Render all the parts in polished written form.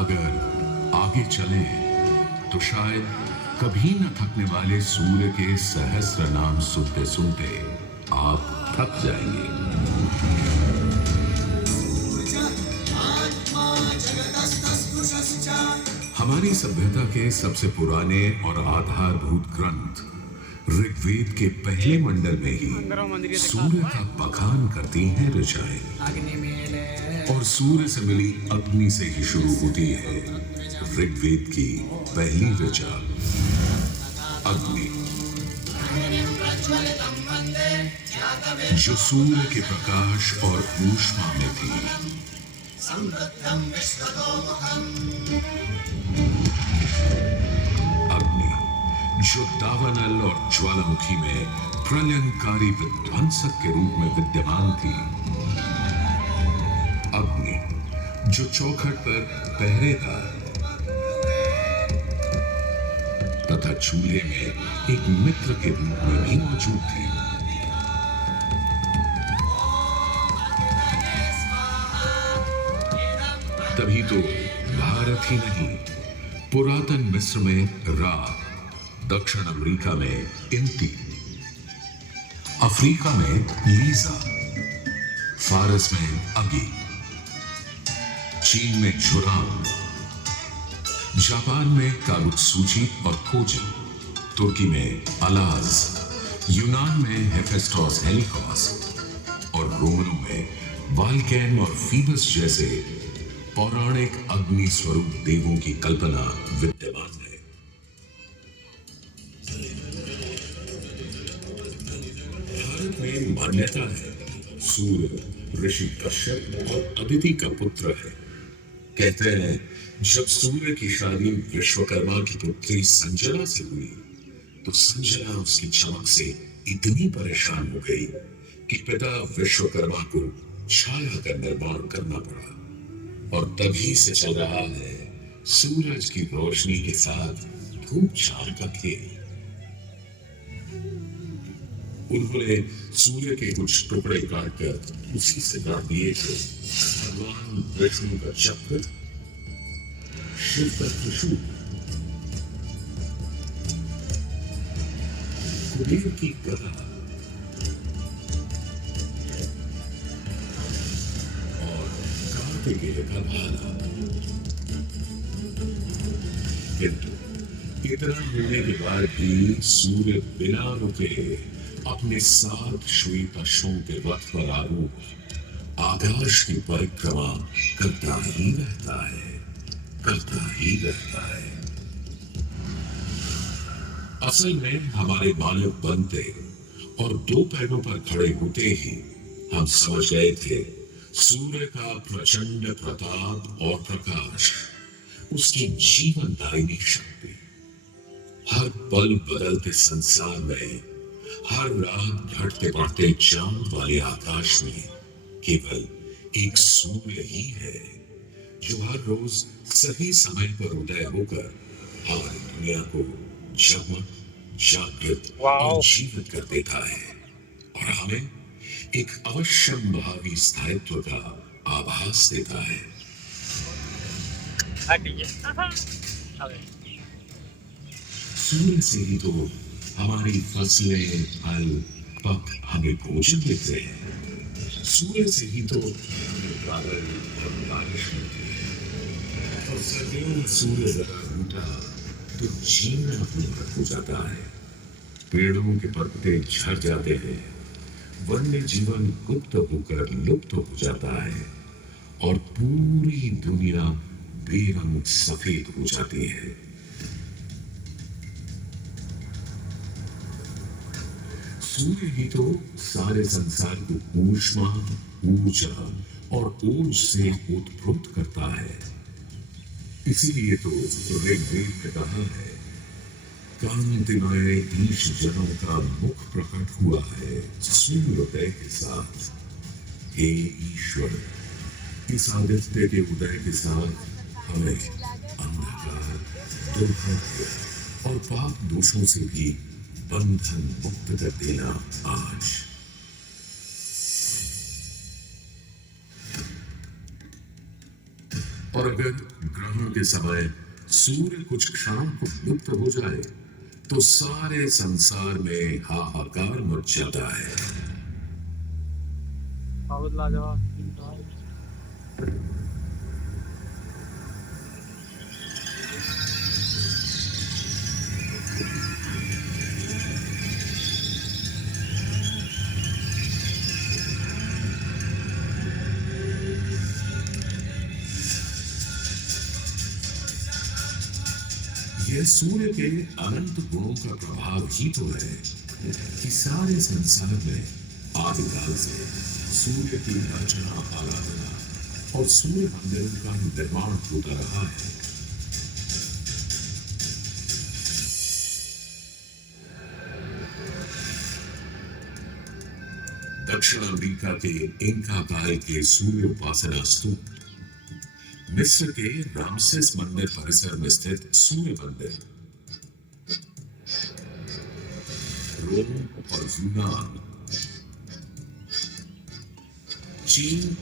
अगर आगे चले तो शायद कभी न थकने वाले सूर्य के सहस्र नाम सुनते सुनते आप थक जाएंगे। हमारी सभ्यता के सबसे पुराने और आधारभूत ग्रंथ ऋग्वेद के पहले मंडल में ही सूर्य का बखान करती हैं ऋचाएं। और सूर्य से मिली अग्नि से ही शुरू होती है ऋग्वेद की पहली ऋचा अग्नि, जो सूर्य के प्रकाश और ऊष्मा में थी। अग्नि, जो दावानल और ज्वालामुखी में प्रलयंकारी विध्वंसक के रूप में विद्यमान थी। अग्नि, जो चौखट पर पहरेदार तथा चूल्हे में एक मित्र के रूप में भी मौजूद थी। तभी तो भारत ही नहीं, पुरातन मिस्र में रा, दक्षिण अमेरिका में इंती, अफ्रीका में लीजा, फारस में अगी, चीन में झुरान, जापान में कारुत्सूची और कोजिन, तुर्की में अलाज, यूनान में हेफेस्टोस हेलिकोस और रोमनों में वाल्कैन और फीबस जैसे पौराणिक अग्नि स्वरूप देवों की कल्पना विद्यमान है। भारत में मान्यता है सूर्य ऋषि कश्यप और अदिति का पुत्र है। कहते हैं जब सूर्य की शादी विश्वकर्मा की पुत्री संजना से हुई तो संजना उसकी चमक से इतनी परेशान हो गई कि पिता विश्वकर्मा को छाया का निर्माण करना पड़ा। और तभी से चल रहा है सूरज की रोशनी के साथ धूप छाव का खेल। उन्होंने सूर्य के कुछ टुकड़े काटकर उसी से गाड़ दिए थे भगवान विष्णु का चक्र, शिव का त्रिशूल, कुबेर की गदा और कार्तिकेय का भाला। किंतु इतना होने के बाद भी सूर्य बिना रुके अपने 7 श्वेत अश्वों के रथ पर आरूढ़ आकाश की परिक्रमा करता ही रहता है, करता ही रहता है। असल में हमारे बालक बनते और 2 पैरों पर खड़े होते ही हम समझ गए थे सूर्य का प्रचंड प्रताप और प्रकाश, उसकी जीवनदायिनी शक्ति। हर पल बदलते संसार में, हर रात घटते बढ़ते चांद वाले आकाश में केवल एक सूर्य ही है जो हर रोज सही समय पर उदय होकर हमारी दुनिया को जगमग, जागृत और वाओ। जीवित कर देता है और हमें एक अवश्यम भावी स्थायित्व का आभास देता है। ठीक है। सूर्य से ही तो हमारी फसलें, फल, पक हमें भोजन देते हैं। सूर्य से ही तो हमें बादल और बारिश मिलती है। और सर्दियों में सूर्य जरा रूठा तो जीना दुर्लभ हो जाता है। पेड़ों के पत्ते झड़ जाते हैं, वन्य जीवन गुप्त होकर लुप्त हो जाता है और पूरी दुनिया बेरंग सफेद हो जाती है। सूर्य ही तो सारे संसार को ऊष्मा, ऊर्जा और ओज से उत्प्रोत करता है। इसीलिए तो ऋग्वेद में कहा है, कांतिमय ईश जनों का मुख प्रकट हुआ है सूर्योदय के साथ। हे ईश्वर, इस आदित्य के उदय के साथ हमें अंधकार, दुर्भाग्य और पाप दोषों से भी बंधन मुक्त कर देना आज। और अगर ग्रहण के समय सूर्य कुछ क्षणों को लुप्त हो जाए तो सारे संसार में हाहाकार मच जाता है। बहुत लाजवाब। यह सूर्य के अनंत गुणों का प्रभाव ही तो है कि सारे संसार में आदिकाल से सूर्य की अर्चना, आराधना और सूर्य मंदिरों का निर्माण होता रहा है। दक्षिण अमेरिका के इंका काल के सूर्य उपासना स्तूप, मिस्र के रामसेस मंदिर परिसर में स्थित सूर्य मंदिर, रोम और यूनान, चीन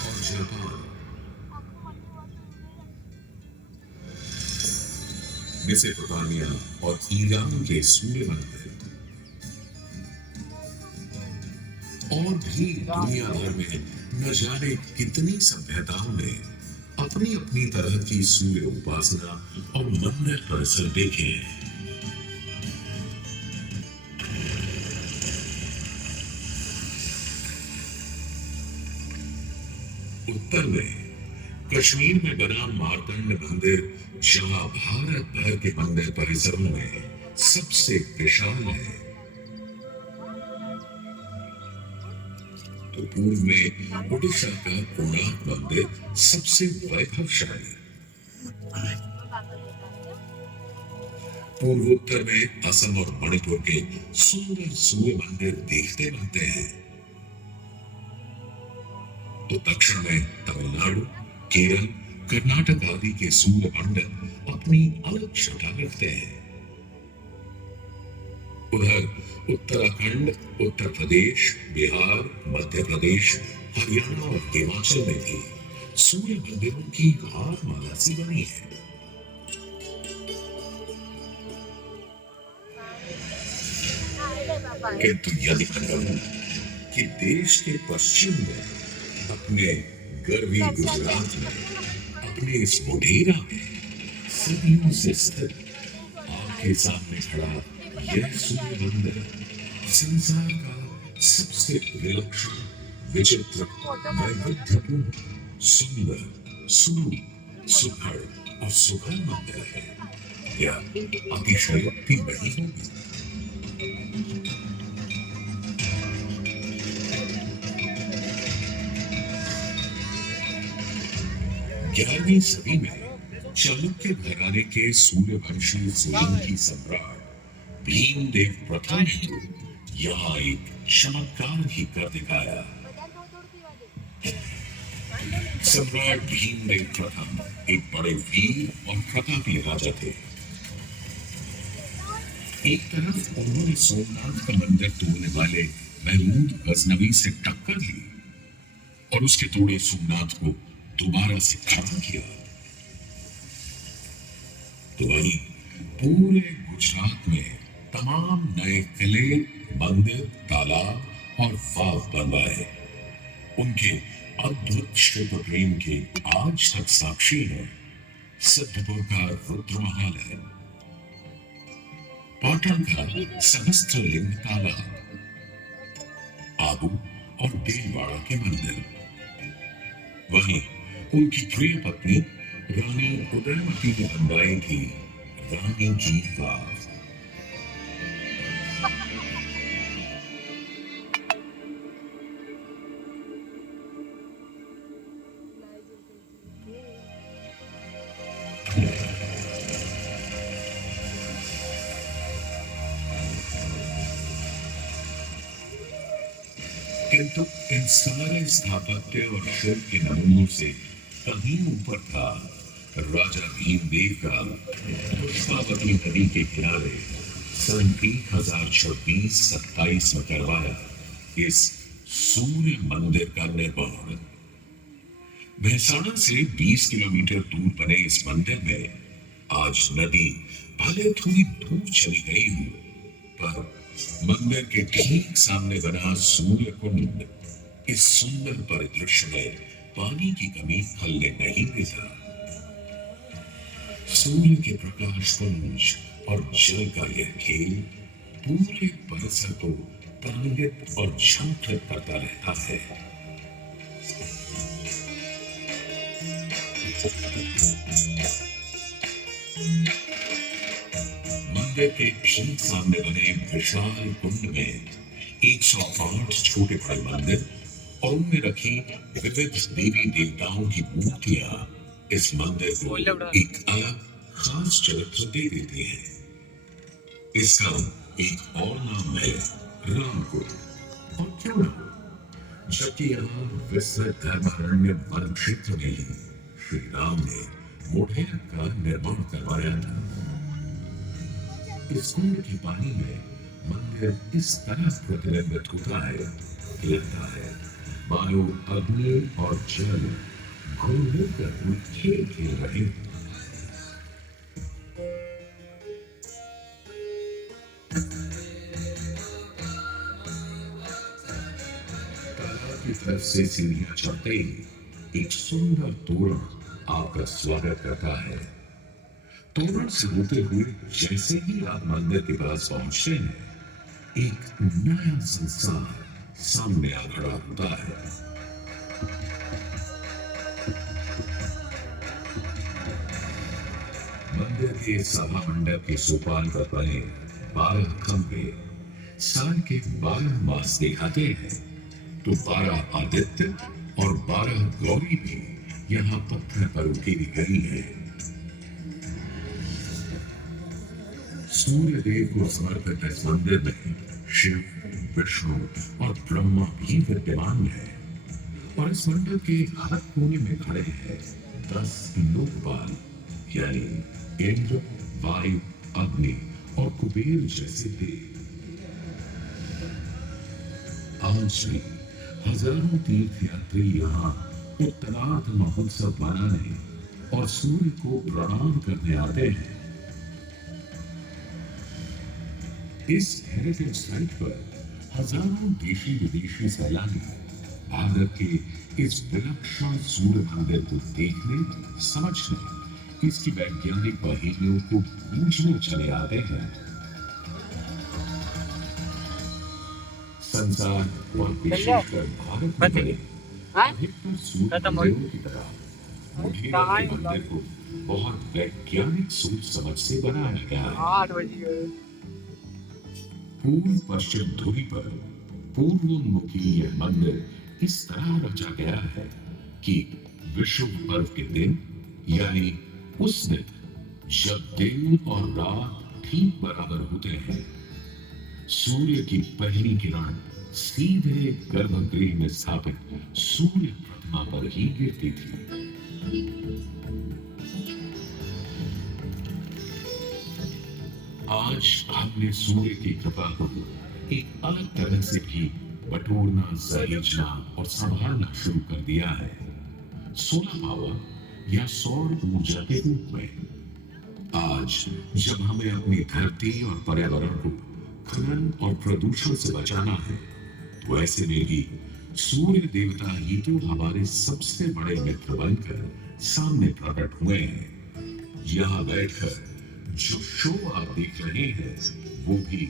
और जापान, मेसोपोटामिया और ईरान के सूर्य मंदिर और भी दुनिया भर में न जाने कितनी सभ्यताओं ने अपनी अपनी तरह की सूर्य उपासना और मंदिर परिसर देखे हैं। उत्तर में कश्मीर में बना मार्तंड मंदिर, जहां भारत भर के मंदिर परिसरों में सबसे विशाल है, तो पूर्व में उड़ीसा का कोणार्क मंदिर सबसे वैभवशाली, पूर्वोत्तर में असम और मणिपुर के सुंदर सूर्य मंदिर देखते बनते हैं, तो दक्षिण में तमिलनाडु, केरल, कर्नाटक आदि के सूर्य मंडल अपनी अलग छटा रखते हैं। उधर उत्तराखंड, उत्तर प्रदेश, बिहार, मध्य प्रदेश, हरियाणा और हिमाचल में भी सूर्य मंदिरों की हार माला सी बनी है। किंतु यदि मैं कहूं कि देश के पश्चिम में अपने गर्वी गुजरात में अपने इस मोढेरा में सदियों से स्थित आपके सामने खड़ा यह सूर्य मंदिर संसार का सबसे विलक्षण, विचित्र, वैविध्यपूर्ण, सुंदर, सुरूप, सुखद और सुखद मंदिर है, या अतिशयोक्ति नहीं होगी। 11वीं सदी में चालुक्य घराने के सूर्यवंशी सोलंकी सम्राट भीमदेव प्रथम ने तो यहाँ एक चमत्कार ही कर दिखाया। सम्राट भीमदेव प्रथम एक बड़े वीर और प्रतापी राजा थे। एक तरफ उन्होंने सोमनाथ का मंदिर तोड़ने वाले महमूद गजनवी से टक्कर ली और उसके तोड़े सोमनाथ को दोबारा से खड़ा किया, तो वहीं पूरे गुजरात में तमाम नए किले, मंदिर, तालाब और वाव बनवाए। उनके अद्भुत शिल्प प्रेम के आज तक साक्षी है सिद्धपुर का रुद्रमहल है, पाटन का सहस्त्रलिंग तालाब, आबू और देलवाड़ा के मंदिर, वहीं उनकी प्रिय पत्नी रानी उदयमती ने बनवाई थी रानी की वाव। किंतु इन सारे स्थापत्य और शिल्प के नमूनों से कहीं ऊपर था राजा भीमदेव का पुष्पावती नदी के किनारे सन 1026-27 में करवाया इस सूर्य मंदिर का निर्माण। मेहसाणा से 20 किलोमीटर दूर बने इस मंदिर में आज नदी भले थोड़ी दूर चली गई हो, पर मंदिर के ठीक सामने बना सूर्य कुंड इस सुंदर परिदृश्य में पानी की कमी फलने नहीं देता। सूर्य के प्रकाश पुंज और जल का यह खेल पूरे परिसर को तरंगित और झंकृत करता रहता है। मंदिर के ठीक सामने बने विशाल कुंड में 108 छोटे बड़े मंदिर और उनमें रखी विविध देवी देवताओं की मूर्तियां इस मंदिर को एक अलग खास चरित्र दे देती हैं। इसका एक और नाम है रामकुंड। और क्यों ना, जबकि यहाँ विस्तृत धर्मारण्य वन क्षेत्र में ही श्री राम ने मोढेरा का निर्माण करवाया था। इस कुंड के पानी में मंदिर इस तरह प्रतिबिंबित होता है कि लगता है मानो अग्नि और जल घुल मिलकर कोई खेल खेल रहे हैं। तालाब की तरफ से सीढ़ियां चढ़ते ही एक सुंदर तोरण आपका स्वागत करता है। तोरण से होते हुए जैसे ही आप मंदिर के पास पहुंचते हैं, एक नया संसार सामने आ खड़ा होता है। मंदिर के सभा मंडप के सोपान पर बने 12 खंभे साल के 12 मास दिखाते हैं, तो 12 आदित्य और 12 गौरी भी यहाँ पत्थर पर उकेरी गई है। सूर्य देव को समर्पित इस मंदिर में शिव, विष्णु और ब्रह्मा भी विद्यमान है और इस मंडप के हर कोने में खड़े हैं 10 लोकपाल यानी इंद्र, वायु, अग्नि और कुबेर जैसे देव। आज भी हजारों तीर्थयात्री यहाँ उत्तरार्ध महोत्सव मनाने और सूर्य को प्रणाम करने आते हैं। इस हेरिटेज साइट पर हजारों देशी विदेशी सैलानी भारत के इस विलक्षण सूर्य मंदिर को देखने, समझने, इसकी वैज्ञानिक पहेलियों को बूझने चले आते हैं। संसार और विशेषकर भारत में बने अधिकतर सूर्य मंदिरों की तरह मोढेरा के मंदिर को बहुत वैज्ञानिक सोच समझ से बनाया गया है। 8 बजे पूर्व पश्चिम धुरी पर पूर्वोन्मुखी यह मंदिर इस तरह रचा गया है कि विश्व पर्व के दिन यानी उस दिन जब दिन और रात ठीक बराबर होते हैं, सूर्य की पहली किरण सीधे गर्भगृह में स्थापित सूर्य प्रतिमा पर ही गिरती थी। आज हमने सूर्य की कृपा को एक अलग तरह से भी बटोरना, सहेजना और संभालना शुरू कर दिया है। सोलर पावर या सौर ऊर्जा के रूप में आज जब हमें अपनी धरती और पर्यावरण को खनन और प्रदूषण से बचाना है, तो ऐसे में भी सूर्य देवता ही तो हमारे सबसे बड़े मित्र बनकर सामने प्रकट हुए हैं। यहाँ बैठकर जो शो आप देख रहे हैं, वो भी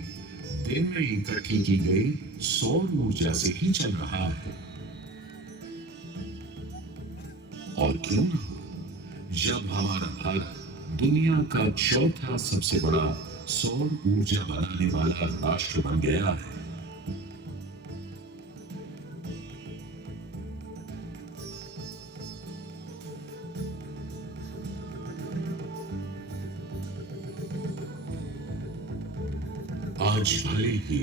दिन में इकट्ठी की गई सौर ऊर्जा से ही चल रहा है। और क्यों ना, जब हमारा भारत दुनिया का चौथा सबसे बड़ा सौर ऊर्जा बनाने वाला राष्ट्र बन गया है, आज भले ही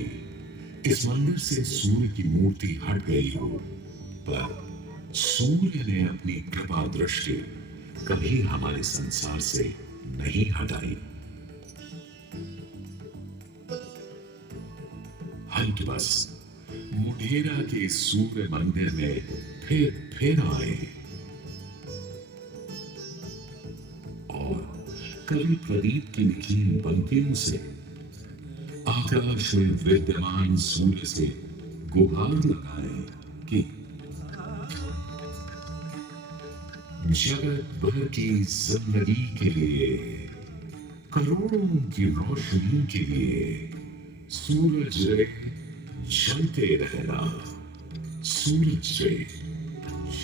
इस मंदिर से सूर्य की मूर्ति हट गई हो, पर सूर्य ने अपनी कृपा दृष्टि कभी हमारे संसार से नहीं हटाई। हम तो बस मुढेरा के सूर्य मंदिर में फिर आए और कभी प्रदीप की निखील पंक्तियों से आकाश में विद्यमान सूर्य से गुहार लगाए कि जगत भर की जिंदगी के लिए, करोड़ों की रोशनी के लिए सूरज रे जलते रहना, सूरज रे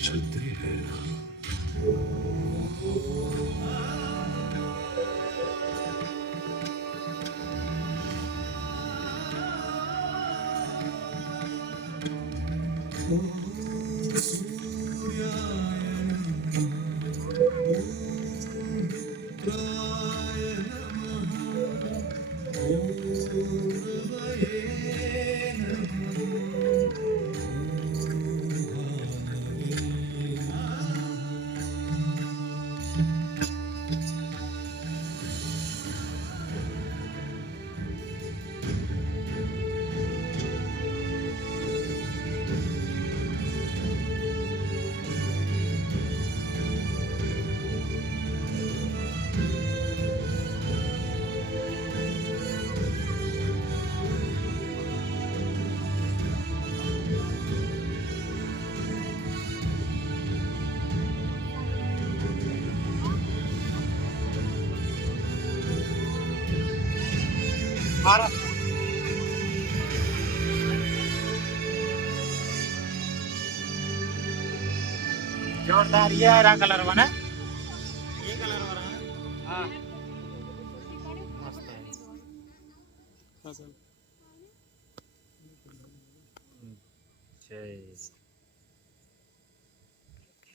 जलते रहना। मारा जोरदार ये हरा कलर बना, ये कलर हो रहा है। हाँ मस्त है। जय